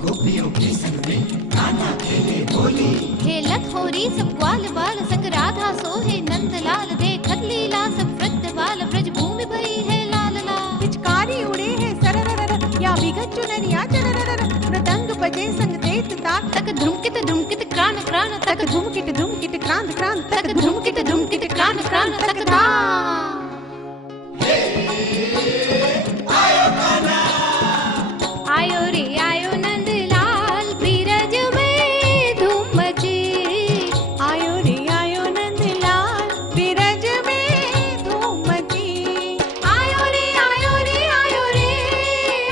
गोपियों के संग में कान्हा खेले होली। खेलत होरी सब ग्वाल बाल संग राधा सोहे नंदलाल, देखत लीला सब वृद्ध बाल ब्रज भूमि भई है लाल लाल। पिचकारी उड़े है सरररर या बिगत चुनरिया चरररर, मृदंग बजे संग देत ताक तक धुमकित क्रान क्रान तक धुमकिट क्रांत क्रांत तक धुमकित क्रान क्रान तक धा। आयो रे आयो नंदलाल बीरज में धूम मची। आयो रे आयो नंदलाल बिरज में धूम मची। आयो रे आयो रे आयो रे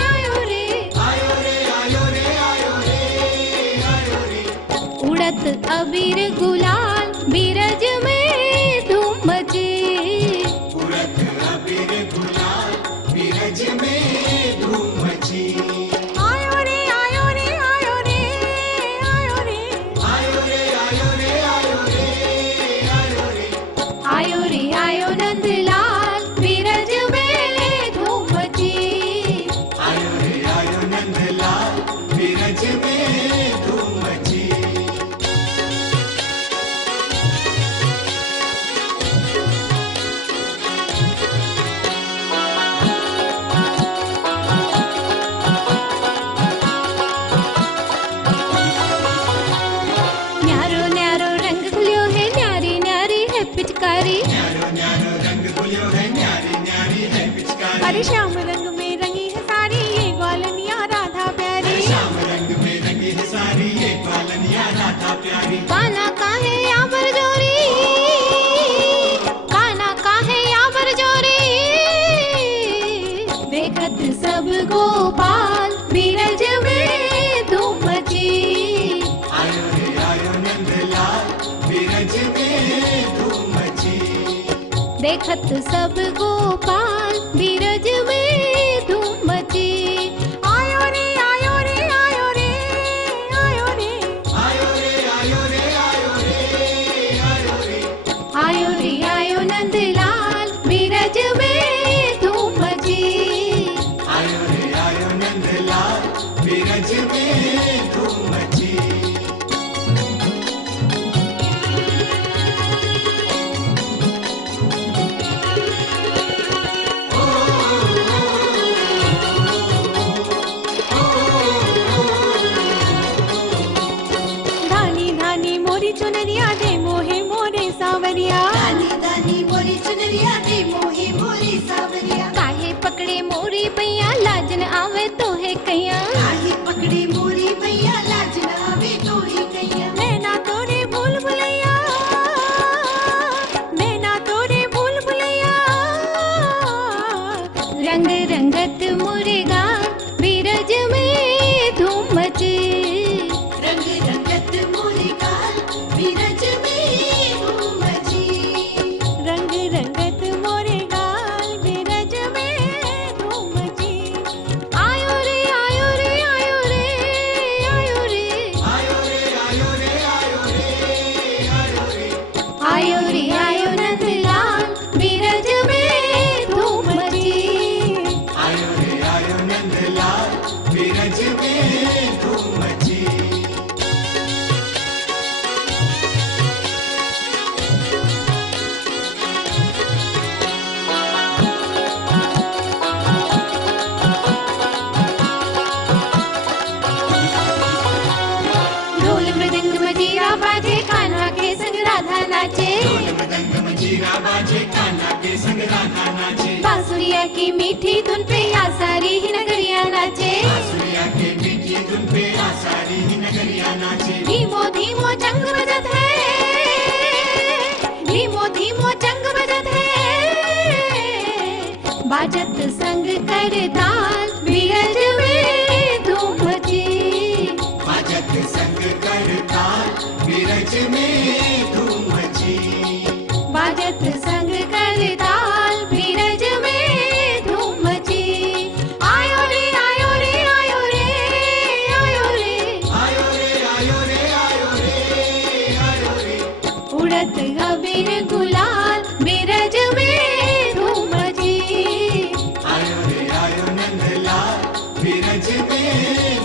आयो रे आयो रे आयो रे आयो रे आयो रे। उड़त अबीर गुलाल बीरज में धूम मची। उड़त अबीर गुलाल बीरज में धूम मची। आयो रे आयो रे आयो रे आयो रे आयो रे आयो रे आयो रे आयो रे। आयो रे आयो नंदलाल बीरज में धूम मची। आयो रे आयो नंदलाल बीरज में धूम मची। न्यारो न्यारो रंग घुलियो है न्यारी न्यारी है पिचकारी। न्यारो न्यारो रंग गुलियो है न्यारी न्यारी है पिचकारी। अरे श्याम रंग में रंगी है साड़ी ये ग्वालनिया राधा प्यारी। श्याम रंग में रंगी है सारी ये ग्वालनिया राधा प्यारी। काना काहे यावर जोरी, काना काहे यावर जोरी। देखत सब गोपाल बीरज में धूम मची। आयो रे आयो नंदलाल बीरज में धूम मची। देखत सब गोपाल बीरज में धूम मची। आयो रे आयो रे आयो रे आयो रे आयो रे आयो रे आयो रे आयो रे। आयो रे आयो नंदलाल बीरज में धूम मची। आयो रे आयो नंदलाल बीरज में धूम मची। धानी धानी मोरी चुनरिया दे मोहे मोरे सावरिया। दानी दानी मोरी चुनरिया दे मोहे मोरी सावरिया। काहे पकड़े मोरी पैया लाजन आवे तो है कैया। काहे पकड़े मोरी भैया लाज न आवे तो ही कैया। नैना तोरे भूल भुलैया, नैना तोरे भूल भुलैया। रंग रंगत मुर्गा बीरज में धूम मची। रंग रंगत मोरे गाल बीरज में धूम मची। रंग रंगत मोरे गाल बिरज में धूम मची। आयो रे आयो रे आयो रे आयो रे। आयो रे आयो रे आयो रे आयो रे। आयो रे आयो नंदलाल बीरज में धूम मची। आयो रे आयो नंदलाल बीरज में धूम मची। ढोल मृदंग मजीरा बाजे कान्हा के संग राधा नाचे। ढोल मृदंग मजीरा बाजे कान्हा के संग राधा नाचे। बांसुरिया की मीठी धुन पे या सारी ही नगरिया नाचे। बांसुरिया के मीठी धुन पे आसारी ही नगरिया नाचे। धीमो धीमो चंग बजत है, धीमो धीमो चंग बजत है। बाजत संग कर ताल बीरज में धूम मची। बाजत संग कर ताल बीरज में धूम मची। बाजत संग कर ताल बीरज में धूम मची। आयो रे आयो रे आयो रे आयो रे। आयो रे आयो रे आयो रे उड़त अबीर गुलाल बिरज में धूम मची। आयो रे आयो नंदलाल बिरज में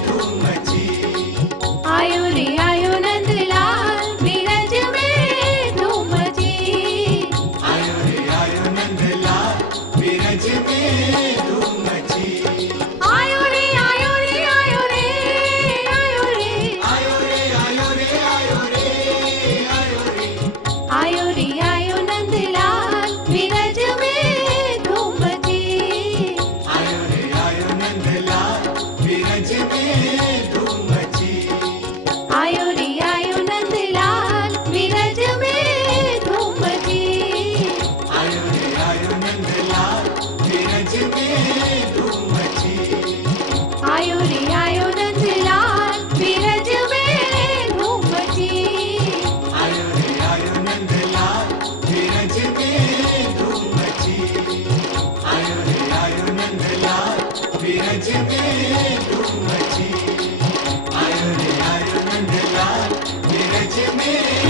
धूम मची। आयो रे आयो नंदलाल बिरज में धूम मची। आयो रे आयो नंदलाल बिरज में धूम मची। आयो रे आयो रे आयो रे आयो रे आयो रे आयो रे आयो रे आयो रे। आयो रे आयो नंदलाल बिरज में धूम मची। आयो रे आयो नंदलाल बिरज में धूम मची। आयो रे आयो नंदलाल बिरज में धूम मची। आयो रे आयो नंदलाल बिरज में धूम मची। आयो रे आयो नंदलाल बिरज में धूम मची। आयो रे आयो नंदलाल बिरज में धूम मची। आयो रे आयो नंदलाल बिरज में धूम मची। आयो रे आयो नंदलाल बिरज में